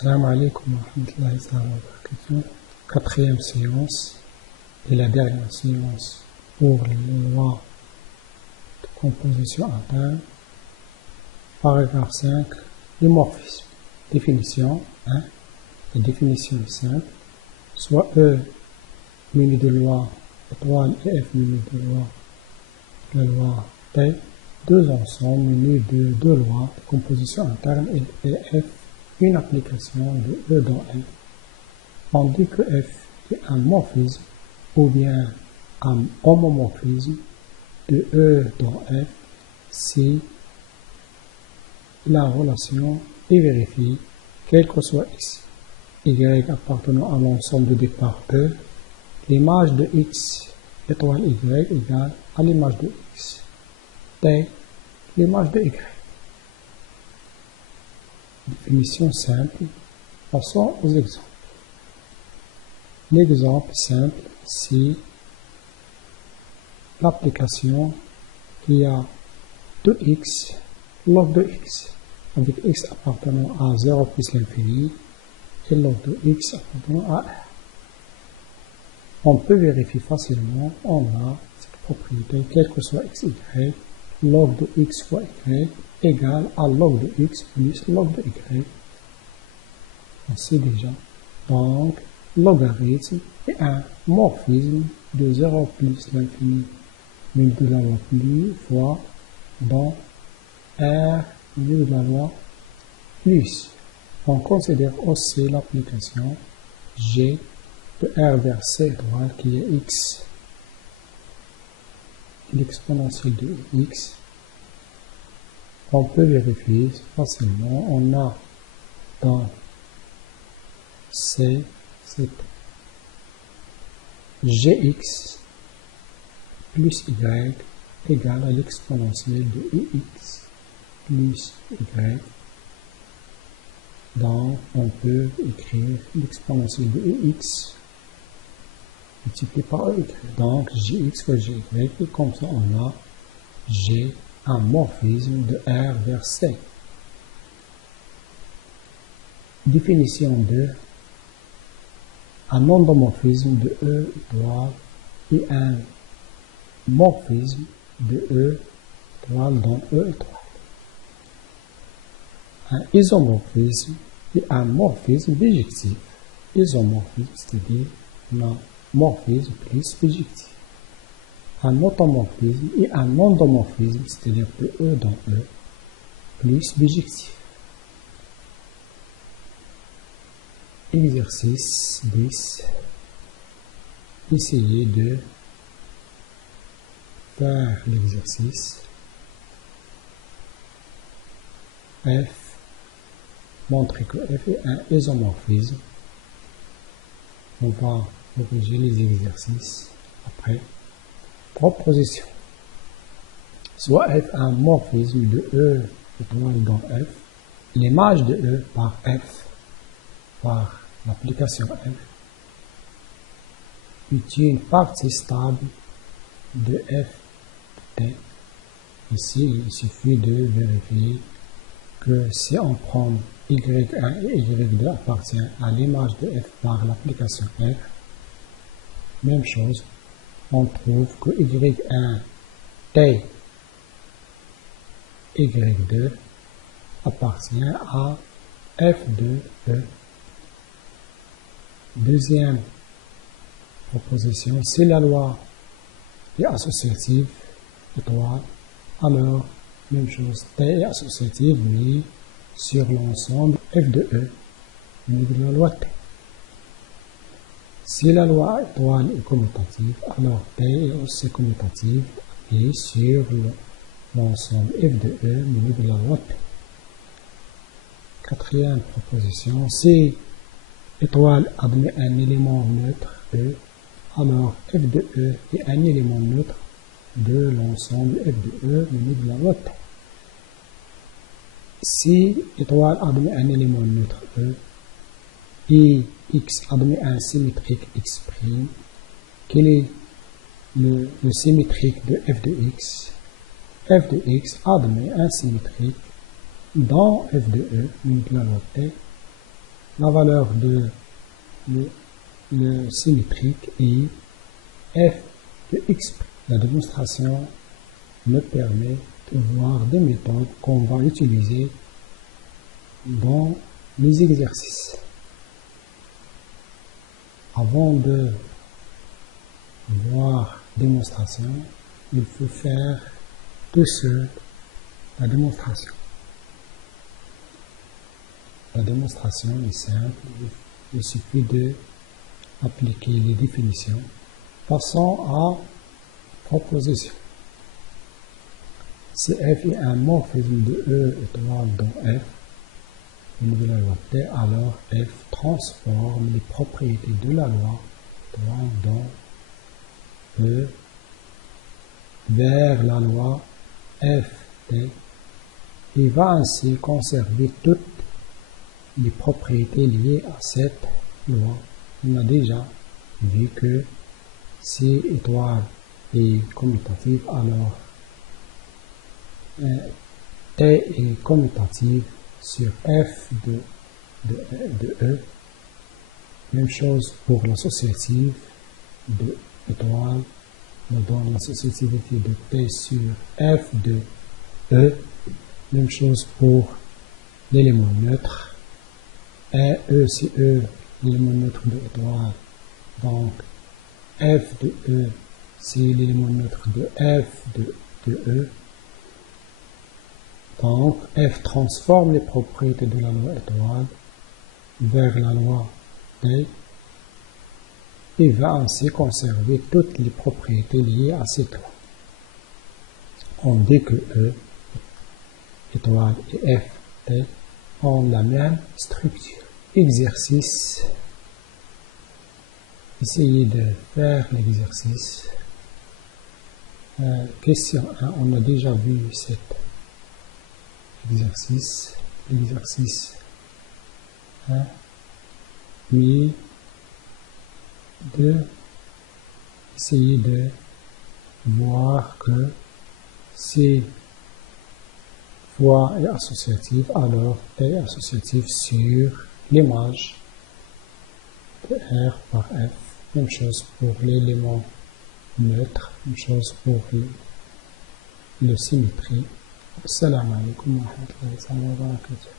Salam alaikum wa rahmatullahi wa barakatuh. Quatrième séance et la dernière séance pour les lois de composition interne. Paragraphe 5, le morphisme. Définition 1. La définition est simple. Soit E muni de loi étoile et F muni de loi, la loi T, deux ensembles munis de deux lois de composition interne et F, une application de E dans F. On dit que F est un morphisme ou bien un homomorphisme de E dans F si la relation est vérifiée, quel que soit X, Y appartenant à l'ensemble de départ E, l'image de X étoile Y égale à l'image de X, T, l'image de Y. Définition simple. Passons aux exemples. L'exemple simple, c'est l'application qui a 2x log de x, avec x appartenant à 0 plus l'infini et log de x appartenant à R. On peut vérifier facilement, on a cette propriété, quel que soit x, y, log de x fois y égale à log de x plus log de y. On sait déjà. Donc, logarithme est un morphisme de 0 plus l'infini muni de la loi plus fois dans R muni de la loi plus. On considère aussi l'application G de R vers C étoile qui est x, l'exponentielle de x. On peut vérifier facilement. On a dans C c'est gx plus y égale à l'exponentielle de ix plus y. Donc, on peut écrire l'exponentielle de x multiplié par y. Donc, gx fois gy, et comme ça, on a g un morphisme de R vers C. Définition 2. Un endomorphisme de E étoile et un morphisme de E étoile dans E étoile. Un isomorphisme et un morphisme bijectif. Isomorphisme, c'est-à-dire un morphisme plus bijectif. Un automorphisme et un endomorphisme, c'est-à-dire que E dans E, plus bijectif. Exercice 10. Essayez de faire l'exercice. F, montrer que F est un isomorphisme. On va corriger les exercices après. Proposition. Soit F un morphisme de E étoile dans F, l'image de E par F, par l'application F, est une partie stable de F T. Ici, il suffit de vérifier que si on prend Y1 et Y2 appartient à l'image de F par l'application F, même chose, on trouve que Y1 T Y2 appartient à F2 E. Deuxième proposition, si la loi est associative, étoile, alors, même chose, T est associative, mais sur l'ensemble F de E, muni de la loi T. Si la loi étoile est commutative, alors T est aussi commutative et sur l'ensemble F de E, muni de la loi T. Quatrième proposition, si étoile admet un élément neutre E, alors F de E est un élément neutre de l'ensemble F de E muni de la loi T. Si étoile admet un élément neutre E et X admet un symétrique X', quel est le symétrique de F de X? F de X admet un symétrique dans F de E, muni de la loi T, la valeur de le symétrique est f de x'. La démonstration me permet de voir des méthodes qu'on va utiliser dans les exercices. Avant de voir démonstration, il faut faire tout seul la démonstration. La démonstration est simple, il suffit de appliquer les définitions. Passons à proposition. Si f est un morphisme de E étoile dans F, une de la loi T, alors F transforme les propriétés de la loi étoile dans E vers la loi Ft et va ainsi conserver toutes les propriétés liées à cette loi. On a déjà vu que si étoile est commutative, alors T est commutative sur F de E. Même chose pour l'associative de étoile, nous donne l'associativité de T sur F de E. Même chose pour l'élément neutre. Et E, c'est E, l'élément neutre de étoile. Donc, F de E, c'est l'élément neutre de F de E. Donc, F transforme les propriétés de la loi étoile vers la loi T et va ainsi conserver toutes les propriétés liées à cette loi. On dit que E, étoile et F, T ont la même structure. Exercice. Essayez de faire l'exercice. Question 1, on a déjà vu cet exercice. L'exercice 1, mais essayer de voir que si fois est associative, alors T est associative sur l'image de R par F. Même chose pour l'élément neutre, même chose pour le symétrie. Assalamu alaikum wa rahmatullahi wa barakatuh.